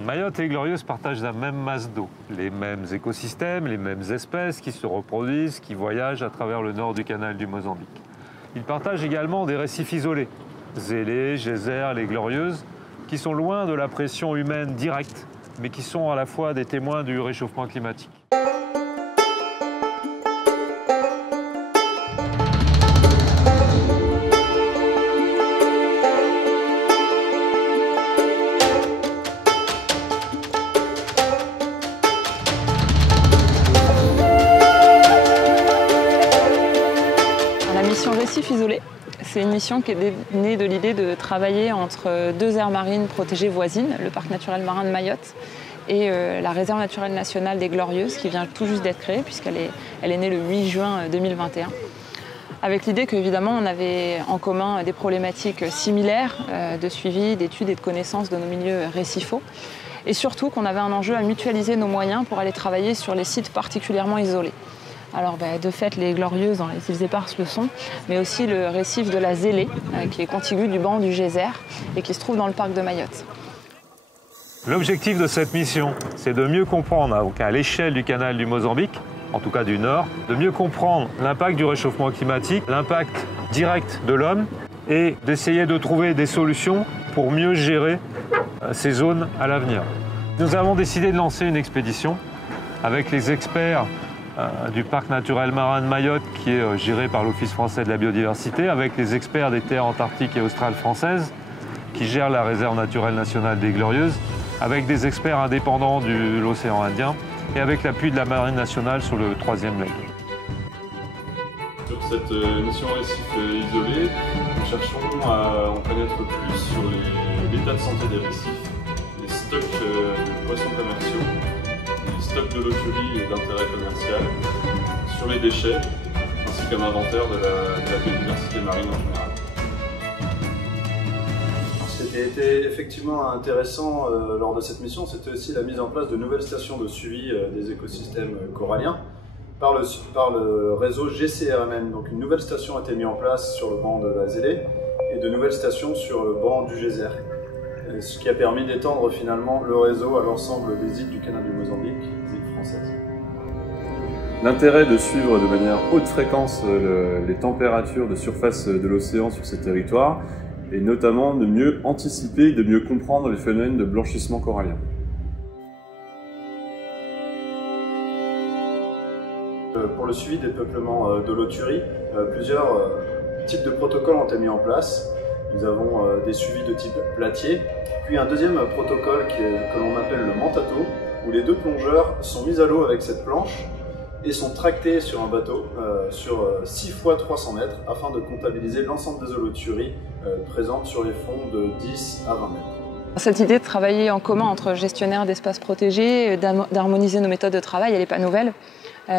Mayotte et Glorieuse partagent la même masse d'eau, les mêmes écosystèmes, les mêmes espèces qui se reproduisent, qui voyagent à travers le nord du canal du Mozambique. Ils partagent également des récifs isolés, Zélé, Gézère, les Glorieuses, qui sont loin de la pression humaine directe, mais qui sont à la fois des témoins du réchauffement climatique. La mission Récifs isolés, c'est une mission qui est née de l'idée de travailler entre deux aires marines protégées voisines, le parc naturel marin de Mayotte et la réserve naturelle nationale des Glorieuses, qui vient tout juste d'être créée puisqu'elle est née le 8 juin 2021. Avec l'idée qu'évidemment on avait en commun des problématiques similaires de suivi, d'études et de connaissances de nos milieux récifaux, et surtout qu'on avait un enjeu à mutualiser nos moyens pour aller travailler sur les sites particulièrement isolés. Alors de fait, les Glorieuses dans les îles Éparses le sont, mais aussi le récif de la Zélé, qui est contigu du banc du Gézère et qui se trouve dans le parc de Mayotte. L'objectif de cette mission, c'est de mieux comprendre, à l'échelle du canal du Mozambique, en tout cas du Nord, de mieux comprendre l'impact du réchauffement climatique, l'impact direct de l'homme, et d'essayer de trouver des solutions pour mieux gérer ces zones à l'avenir. Nous avons décidé de lancer une expédition avec les experts du parc naturel marin de Mayotte, qui est géré par l'Office français de la biodiversité, avec les experts des terres antarctiques et australes françaises, qui gèrent la réserve naturelle nationale des Glorieuses, avec des experts indépendants de l'océan Indien et avec l'appui de la Marine nationale sur le 3e leg. Sur cette mission récif isolé, nous cherchons à en connaître plus sur l'état de santé des récifs, les stocks de poissons commerciaux, les stocks de loterie d'intérêt commercial, sur les déchets, ainsi qu'un inventaire de la biodiversité marine en général. Ce qui a été effectivement intéressant lors de cette mission, c'était aussi la mise en place de nouvelles stations de suivi des écosystèmes coralliens par le réseau GCRMN. Donc une nouvelle station a été mise en place sur le banc de la Zélé et de nouvelles stations sur le banc du Gézère, ce qui a permis d'étendre finalement le réseau à l'ensemble des îles du canal du Mozambique, des îles françaises. L'intérêt de suivre de manière haute fréquence les températures de surface de l'océan sur ces territoires, et notamment de mieux anticiper et de mieux comprendre les phénomènes de blanchissement corallien. Pour le suivi des peuplements de loturie, plusieurs types de protocoles ont été mis en place. Nous avons des suivis de type platier, puis un deuxième protocole que l'on appelle le mantato, où les deux plongeurs sont mis à l'eau avec cette planche et sont tractés sur un bateau sur 6 fois 300 mètres afin de comptabiliser l'ensemble des holoturies présentes sur les fonds de 10 à 20 mètres. Cette idée de travailler en commun entre gestionnaires d'espaces protégés, d'harmoniser nos méthodes de travail, elle n'est pas nouvelle.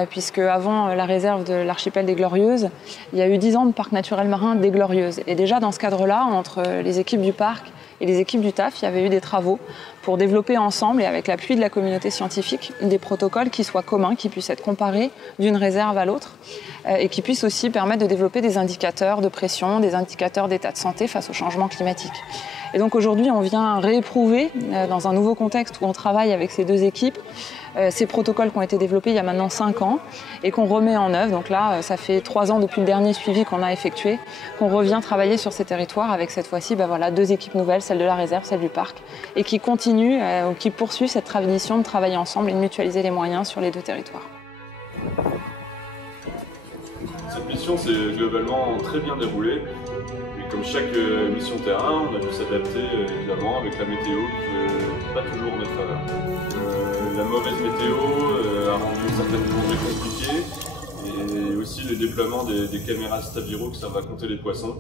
Puisque avant la réserve de l'archipel des Glorieuses, il y a eu 10 ans de parc naturel marin des Glorieuses. Et déjà dans ce cadre-là, entre les équipes du parc et les équipes du TAF, il y avait eu des travaux pour développer ensemble et avec l'appui de la communauté scientifique des protocoles qui soient communs, qui puissent être comparés d'une réserve à l'autre et qui puissent aussi permettre de développer des indicateurs de pression, des indicateurs d'état de santé face au changement climatique. Et donc aujourd'hui, on vient rééprouver dans un nouveau contexte où on travaille avec ces deux équipes ces protocoles qui ont été développés il y a maintenant 5 ans et qu'on remet en œuvre. Donc là, ça fait 3 ans depuis le dernier suivi qu'on a effectué, qu'on revient travailler sur ces territoires avec cette fois-ci voilà, 2 équipes nouvelles, celle de la réserve, celle du parc, et qui continuent, qui poursuivent cette tradition de travailler ensemble et de mutualiser les moyens sur les 2 territoires. Cette mission s'est globalement très bien déroulée. Et comme chaque mission terrain, on a dû s'adapter évidemment avec la météo qui ne veut pas toujours notre faveur. La mauvaise météo a rendu certaines plongées compliquées et aussi le déploiement des caméras Stabiro qui servent à compter les poissons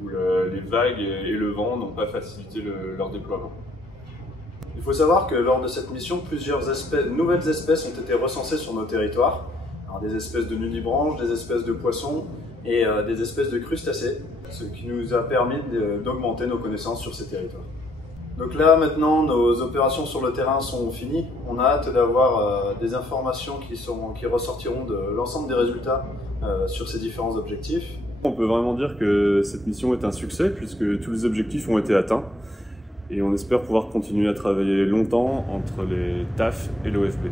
où les vagues et le vent n'ont pas facilité leur déploiement. Il faut savoir que lors de cette mission, plusieurs nouvelles espèces ont été recensées sur nos territoires. Alors, des espèces de nudibranches, des espèces de poissons et des espèces de crustacés, ce qui nous a permis d'augmenter nos connaissances sur ces territoires. Donc là maintenant nos opérations sur le terrain sont finies, on a hâte d'avoir des informations qui ressortiront de l'ensemble des résultats sur ces différents objectifs. On peut vraiment dire que cette mission est un succès puisque tous les objectifs ont été atteints Et on espère pouvoir continuer à travailler longtemps entre les TAF et l'OFB.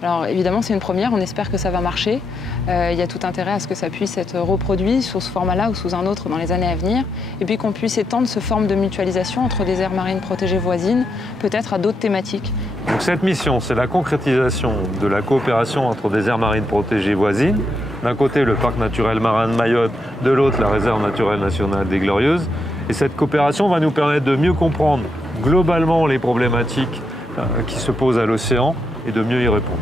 Alors évidemment c'est une première, on espère que ça va marcher. Il y a tout intérêt à ce que ça puisse être reproduit sous ce format-là ou sous un autre dans les années à venir. Et puis qu'on puisse étendre ce forme de mutualisation entre des aires marines protégées voisines, peut-être à d'autres thématiques. Donc cette mission, c'est la concrétisation de la coopération entre des aires marines protégées voisines. D'un côté le parc naturel marin de Mayotte, de l'autre la réserve naturelle nationale des Glorieuses. Et cette coopération va nous permettre de mieux comprendre globalement les problématiques qui se posent à l'océan et de mieux y répondre.